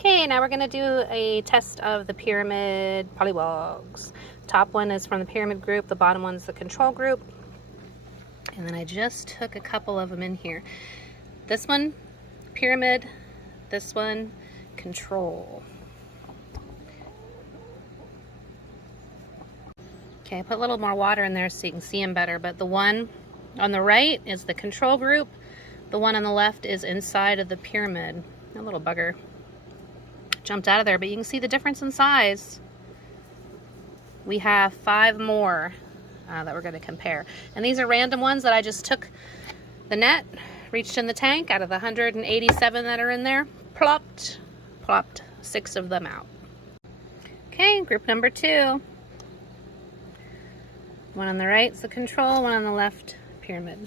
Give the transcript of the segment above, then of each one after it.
Okay, now we're going to do a test of the pyramid pollywogs. Top one is from the pyramid group, the bottom one's the control group. And then I just took a couple of them in here. This one, pyramid, this one, control. Okay, I put a little more water in there so you can see them better, but the one on the right is the control group. The one on the left is inside of the pyramid. A little bugger jumped out of there, but you can see the difference in size. We have 5 more that we're going to compare. And these are random ones that I just took the net, reached in the tank out of the 187 that are in there, plopped 6 of them out. Okay, group number 2. One on the right is the control, one on the left, pyramid.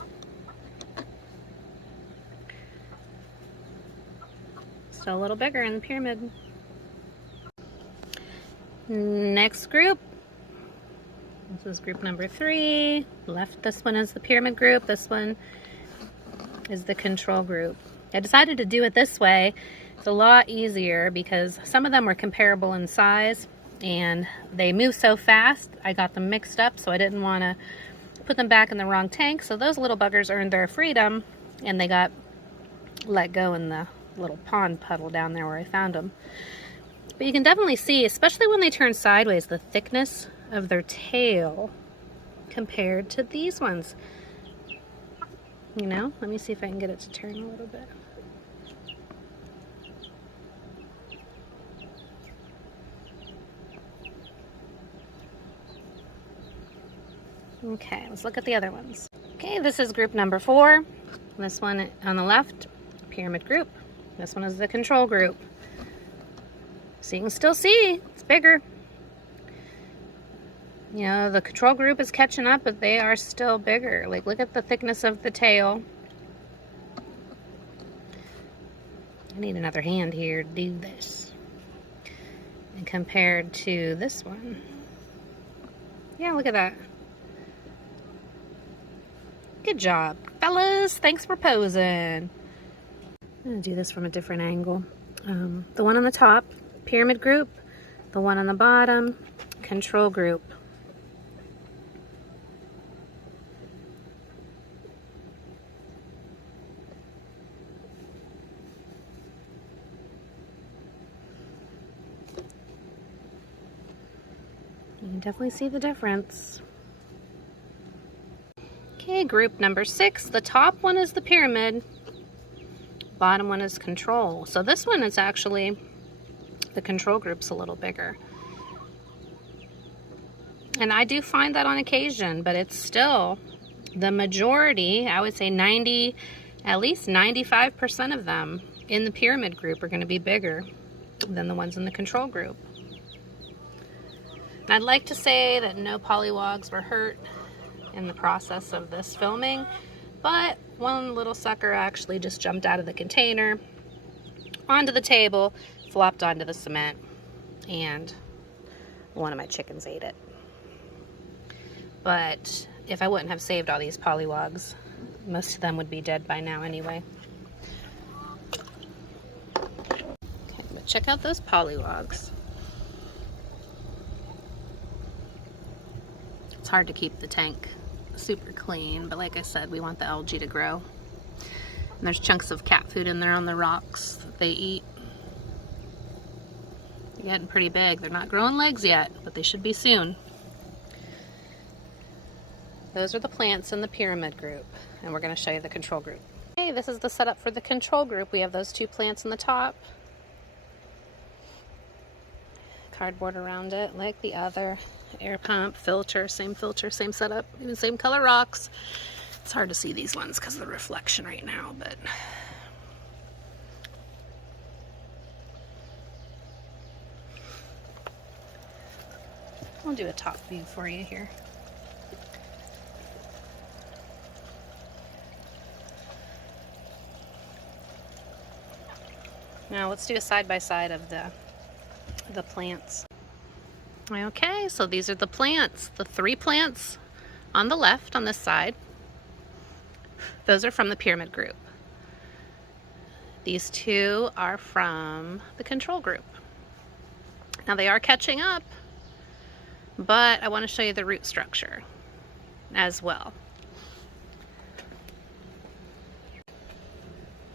Still a little bigger in the pyramid. Next group. This is group number 3. Left, this one is the pyramid group. This one is the control group. I decided to do it this way. It's a lot easier because some of them were comparable in size and they move so fast. I got them mixed up, so I didn't want to put them back in the wrong tank. So those little buggers earned their freedom and they got let go in the little pond puddle down there where I found them. But you can definitely see, especially when they turn sideways, the thickness of their tail compared to these ones. You know, let me see if I can get it to turn a little bit. Okay, let's look at the other ones. Okay, this is group number 4. This one on the left, pyramid group. This one is the control group. So you can still see it's bigger. You know, the control group is catching up, but they are still bigger. Like, look at the thickness of the tail. I need another hand here to do this. And compared to this one. Yeah, look at that. Good job, fellas. Thanks for posing. I'm going to do this from a different angle. The one on the top, pyramid group. The one on the bottom, control group. You can definitely see the difference. Okay, group number 6. The top one is the pyramid. Bottom one is control. So this one is actually, the control group's a little bigger. And I do find that on occasion, but it's still the majority, I would say at least 95% of them in the pyramid group are going to be bigger than the ones in the control group. And I'd like to say that no pollywogs were hurt in the process of this filming, but one little sucker actually just jumped out of the container onto the table, flopped onto the cement, and one of my chickens ate it. But if I wouldn't have saved all these pollywogs, most of them would be dead by now anyway. Okay, but check out those pollywogs. It's hard to keep the tank super clean, but like I said, we want the algae to grow. And there's chunks of cat food in there on the rocks that they eat. They're getting pretty big. They're not growing legs yet, but they should be soon. Those are the plants in the pyramid group, and we're going to show you the control group. Okay, this is the setup for the control group. We have those 2 plants in the top. Cardboard around it, like the other. Air pump, filter, same setup, even same color rocks. It's hard to see these ones because of the reflection right now, but I'll do a top view for you here. Now let's do a side-by-side of the plants. Okay, so these are the plants. The 3 plants on the left on this side, those are from the pyramid group. These two are from the control group. Now they are catching up, but I want to show you the root structure as well.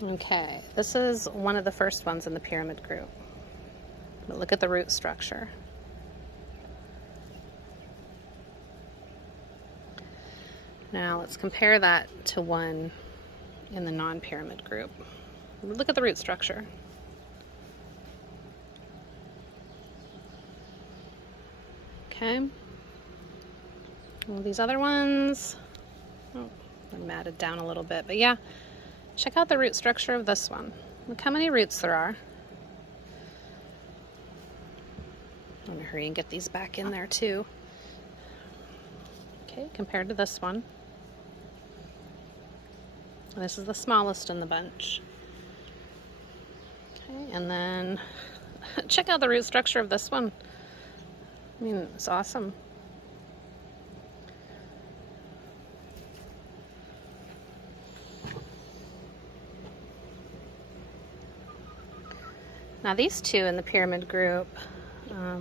Okay, this is one of the first ones in the pyramid group. But look at the root structure. Now let's compare that to one in the non-pyramid group. Look at the root structure. Okay. Well, these other ones, oh, they're matted down a little bit, but yeah, check out the root structure of this one. Look how many roots there are. I'm gonna hurry and get these back in there too. Okay, compared to this one. And this is the smallest in the bunch. Okay, and then check out the root structure of this one. I mean, it's awesome. Now these two in the pyramid group, I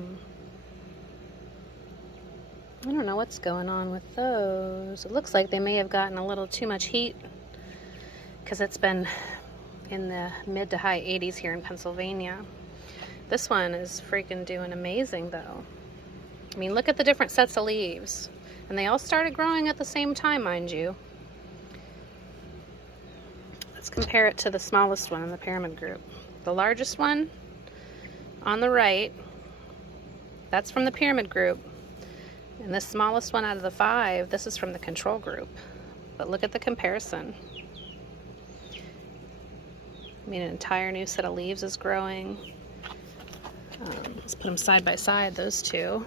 don't know what's going on with those. It looks like they may have gotten a little too much heat because it's been in the mid to high 80s here in Pennsylvania. This one is freaking doing amazing though. I mean, look at the different sets of leaves. And they all started growing at the same time, mind you. Let's compare it to the smallest one in the pyramid group. The largest one on the right, that's from the pyramid group. And the smallest one out of the 5, this is from the control group. But look at the comparison. I mean, an entire new set of leaves is growing. Let's put them side by side, those two.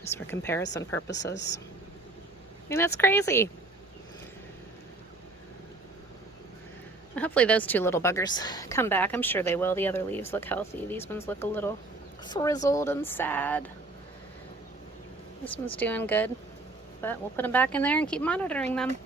Just for comparison purposes. I mean, that's crazy. Hopefully those two little buggers come back. I'm sure they will. The other leaves look healthy. These ones look a little frizzled and sad. This one's doing good. But we'll put them back in there and keep monitoring them.